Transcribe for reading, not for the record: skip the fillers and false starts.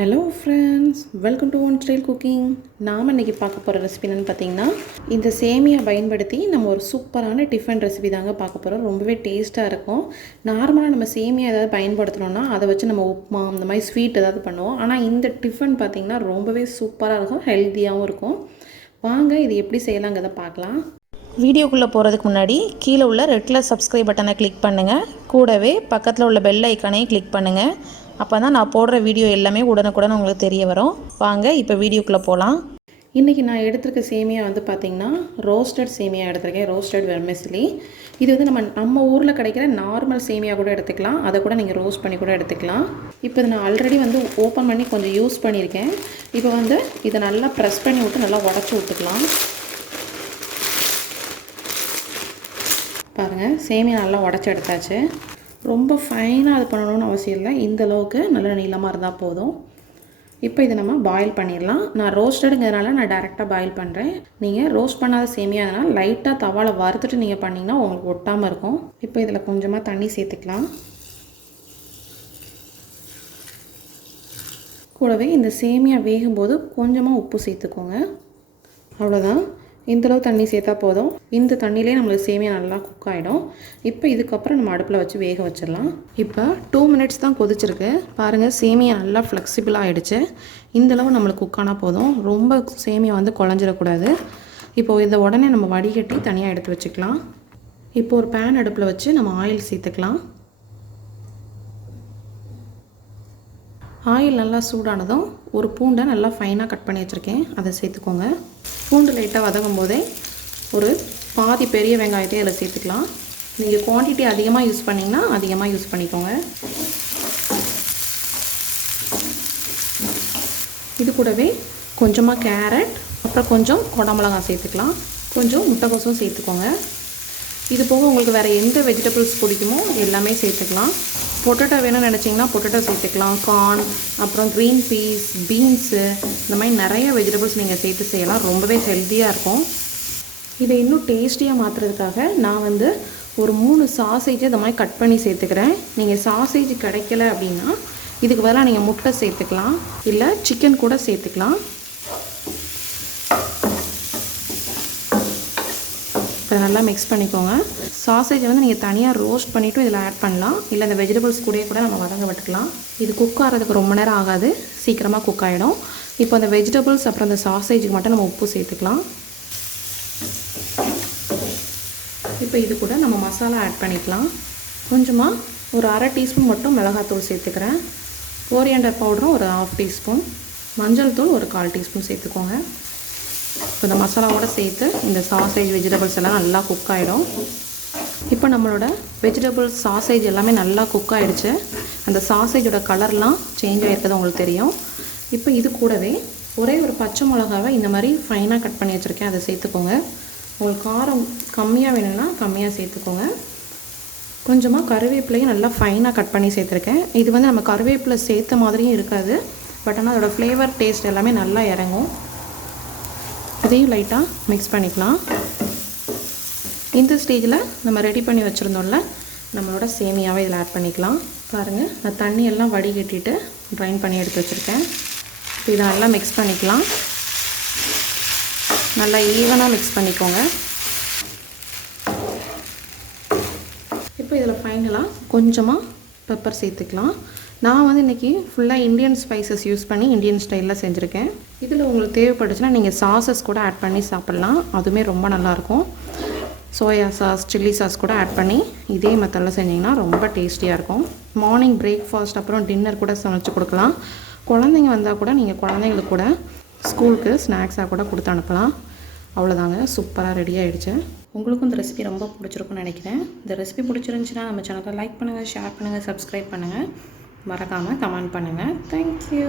Hello friends, welcome to one style cooking. நாம் இன்றைக்கி பார்க்க போகிற ரெசிபி என்னென்னு பார்த்தீங்கன்னா, இந்த சேமியா பயன்படுத்தி நம்ம ஒரு சூப்பரான டிஃபன் ரெசிபி தாங்க பார்க்க போகிறோம். ரொம்பவே டேஸ்ட்டாக இருக்கும். நார்மலாக நம்ம சேமியா ஏதாவது பயன்படுத்தினோன்னா அதை வச்சு நம்ம உப்புமா இந்த மாதிரி ஸ்வீட் ஏதாவது பண்ணுவோம். ஆனால் இந்த டிஃபன் பார்த்திங்கன்னா ரொம்பவே சூப்பராக இருக்கும், ஹெல்த்தியாகவும் இருக்கும். வாங்க இது எப்படி செய்யலாங்கிறத பார்க்கலாம். வீடியோக்குள்ளே போகிறதுக்கு முன்னாடி கீழே உள்ள ரெட் கலர் சப்ஸ்கிரைப் பட்டனை கிளிக் பண்ணுங்கள். கூடவே பக்கத்தில் உள்ள பெல் ஐக்கானையும் கிளிக் பண்ணுங்கள். அப்போ தான் நான் போடுற வீடியோ எல்லாமே உடனுக்குடன் உங்களுக்கு தெரிய வரும். வாங்க இப்போ வீடியோக்குள்ளே போகலாம். இன்றைக்கி நான் எடுத்துருக்க சேமியா வந்து பார்த்திங்கன்னா ரோஸ்டட் சேமியா எடுத்திருக்கேன். ரோஸ்டட் வெர்மிcelli. இது வந்து நம்ம ஊரில் கிடைக்கிற நார்மல் சேமியா கூட எடுத்துக்கலாம். அதை கூட நீங்கள் ரோஸ்ட் பண்ணி கூட எடுத்துக்கலாம். இப்போ இதை நான் ஆல்ரெடி வந்து ஓப்பன் பண்ணி கொஞ்சம் யூஸ் பண்ணியிருக்கேன். இப்போ வந்து இதை நல்லா ப்ரெஸ் பண்ணி விட்டு நல்லா உடச்சி விட்டுக்கலாம். பாருங்கள், சேமியா நல்லா உடச்சி எடுத்தாச்சு. ரொம்ப ஃபைனாக அது பண்ணணும்னு அவசியம் இல்லை. இந்த அளவுக்கு நல்ல நீளமாக இருந்தால் போதும். இப்போ இதை நம்ம பாயில் பண்ணிடலாம். நான் ரோஸ்டடுங்கிறதுனால நான் டைரெக்டாக பாயில் பண்ணுறேன். நீங்கள் ரோஸ்ட் பண்ணாத சேமியா அதனால் லைட்டாக தவாவில் வறுத்துட்டு நீங்கள் பண்ணிங்கன்னா உங்களுக்கு ஒட்டாமல் இருக்கும். இப்போ இதில் கொஞ்சமாக தண்ணி சேர்த்துக்கலாம். கூடவே இந்த சேமியா வேகும்போது கொஞ்சமாக உப்பு சேர்த்துக்கோங்க. அவ்வளோதான். இந்தளவு தண்ணி சேர்த்தா போதும். இந்த தண்ணியிலே நம்மளுக்கு சேமியா நல்லா குக் ஆகிடும். இப்போ இதுக்கப்புறம் நம்ம அடுப்பில் வச்சு வேக வச்சிடலாம். இப்போ 2 மினிட்ஸ் தான் கொதிச்சிருக்கு. பாருங்கள், சேமியா நல்லா ஃப்ளெக்சிபிளாக ஆகிடுச்சு. இந்தளவு நம்மளுக்கு குக் ஆனால் போதும். ரொம்ப சேமியா வந்து குழஞ்சிடக்கூடாது. இப்போது இதை உடனே நம்ம வடிகட்டி தனியாக எடுத்து வச்சுக்கலாம். இப்போ ஒரு பேன் அடுப்பில் வச்சு நம்ம ஆயில் சேர்த்துக்கலாம். ஆயில் நல்லா சூடானதும் ஒரு பூண்டை நல்லா ஃபைனாக கட் பண்ணி வச்சுருக்கேன், அதை சேர்த்துக்கோங்க. பூண்டு லைட்டாக வதங்கும் போதே ஒரு பாதி பெரிய வெங்காயத்தை அதில் சேர்த்துக்கலாம். நீங்கள் குவான்டிட்டி அதிகமாக யூஸ் பண்ணிங்கன்னா அதிகமாக யூஸ் பண்ணிக்கோங்க. இது கூடவே கொஞ்சமாக கேரட், அப்புறம் கொஞ்சம் குடமிளகாய் சேர்த்துக்கலாம். கொஞ்சம் முட்டைக்கோசும் சேர்த்துக்கோங்க. இது போக உங்களுக்கு வேறு எந்த வெஜிடபிள்ஸ் பிடிக்குமோ எல்லாமே சேர்த்துக்கலாம். பொட்டேட்டோ வேணும்னு நினச்சிங்கன்னா பொட்டேட்டோ சேர்த்துக்கலாம். கார்ன், அப்புறம் க்ரீன் பீஸ், பீன்ஸு, இந்த மாதிரி நிறைய வெஜிடபிள்ஸ் நீங்கள் சேர்த்து செய்யலாம். ரொம்பவே ஹெல்த்தியாக இருக்கும். இதை இன்னும் டேஸ்டியாக மாற்றுறதுக்காக நான் வந்து ஒரு 3 சாசேஜ் இந்த மாதிரி கட் பண்ணி சேர்த்துக்கிறேன். நீங்கள் சாசேஜ் கிடைக்கல அப்படின்னா இதுக்கு பதிலாக நீங்கள் முட்டை சேர்த்துக்கலாம், இல்லை சிக்கன் கூட சேர்த்துக்கலாம். இப்போ நல்லா மிக்ஸ் பண்ணிக்கோங்க. சாசேஜ் வந்து நீங்கள் தனியாக ரோஸ்ட் பண்ணிவிட்டு இதில் ஆட் பண்ணலாம், இல்லை இந்த வெஜிடபிள்ஸ் கூட நம்ம வதங்க விட்டுக்கலாம். இது குக் ஆகிறதுக்கு ரொம்ப நேரம் ஆகாது, சீக்கிரமாக குக் ஆகிடும். இப்போ அந்த வெஜிடபிள்ஸ் அப்புறம் அந்த சாசேஜுக்கு மட்டும் நம்ம உப்பு சேர்த்துக்கலாம். இப்போ இது கூட நம்ம மசாலா ஆட் பண்ணிக்கலாம். கொஞ்சமாக ஒரு 1/2 டீஸ்பூன் மட்டும் மிளகாத்தூள் சேர்த்துக்கிறேன். கோரியண்டர் பவுடரும் ஒரு 1/2 டீஸ்பூன், மஞ்சள் தூள் ஒரு 1/4 டீஸ்பூன் சேர்த்துக்கோங்க. இப்போ இந்த மசாலாவோட சேர்த்து இந்த சாசேஜ் வெஜிடபிள்ஸ் எல்லாம் நல்லா குக் ஆகிடும். இப்போ நம்மளோட வெஜிடபிள்ஸ் சாசேஜ் எல்லாமே நல்லா குக் ஆகிடுச்சு. அந்த சாசேஜோட கலர்லாம் சேஞ்ச் ஆகிருக்கிறது உங்களுக்கு தெரியும். இப்போ இது கூடவே ஒரே ஒரு பச்சை மிளகாவை இந்த மாதிரி ஃபைனாக கட் பண்ணி வச்சுருக்கேன், அதை சேர்த்துக்கோங்க. உங்களுக்கு காரம் கம்மியாக வேணும்னா கம்மியாக சேர்த்துக்கோங்க. கொஞ்சமாக கருவேப்பிலையும் நல்லா ஃபைனாக கட் பண்ணி சேர்த்துருக்கேன். இது வந்து நம்ம கருவேப்பிலை சேர்த்த மாதிரியும் இருக்காது, பட் ஆனால் அதோடய ஃப்ளேவர் டேஸ்ட் எல்லாமே நல்லா இறங்கும். இதையும் லைட்டாக மிக்ஸ் பண்ணிக்கலாம். இந்த ஸ்டேஜில் நம்ம ரெடி பண்ணி வச்சுருந்தோம்ல நம்மளோட சேமியாவை இதில் ஆட் பண்ணிக்கலாம். பாருங்கள், நான் தண்ணியெல்லாம் வடிகட்டிட்டு ட்ரைன் பண்ணி எடுத்து வச்சுருக்கேன். இப்போ இதை நல்லா மிக்ஸ் பண்ணிக்கலாம். நல்லா ஈவனாக மிக்ஸ் பண்ணிக்கோங்க. இப்போ இதில் ஃபைனலாக கொஞ்சமாக பெப்பர் சேர்த்துக்கலாம். நான் வந்து இன்றைக்கி ஃபுல்லாக இந்தியன் ஸ்பைசஸ் யூஸ் பண்ணி இந்தியன் ஸ்டைலில் செஞ்சுருக்கேன். இதில் உங்களுக்கு தேவைப்பட்டுச்சுன்னா நீங்கள் சாஸஸ் கூட ஆட் பண்ணி சாப்பிட்லாம், அதுவுமே ரொம்ப நல்லாயிருக்கும். சோயா சாஸ், சில்லி சாஸ் கூட ஆட் பண்ணி இதே மெத்தடில் செஞ்சிங்கன்னா ரொம்ப டேஸ்டியாக இருக்கும். மார்னிங் பிரேக்ஃபாஸ்ட் அப்புறம் டின்னர் கூட சமைச்சு கொடுக்கலாம். குழந்தைங்க வந்தால் கூட நீங்கள் குழந்தைங்களுக்கு கூட ஸ்கூலுக்கு ஸ்நாக்ஸாக கூட கொடுத்து அனுப்பலாம். அவ்வளோதாங்க, சூப்பராக ரெடி ஆகிடுச்சு. உங்களுக்கும் இந்த ரெசிபி ரொம்ப பிடிச்சிருக்குன்னு நினைக்கிறேன். இந்த ரெசிபி பிடிச்சிருந்துச்சின்னா நம்ம சேனலை லைக் பண்ணுங்கள், ஷேர் பண்ணுங்கள், சப்ஸ்கிரைப் பண்ணுங்கள், மறக்காமல் கமெண்ட் பண்ணுங்கள். தேங்க்யூ.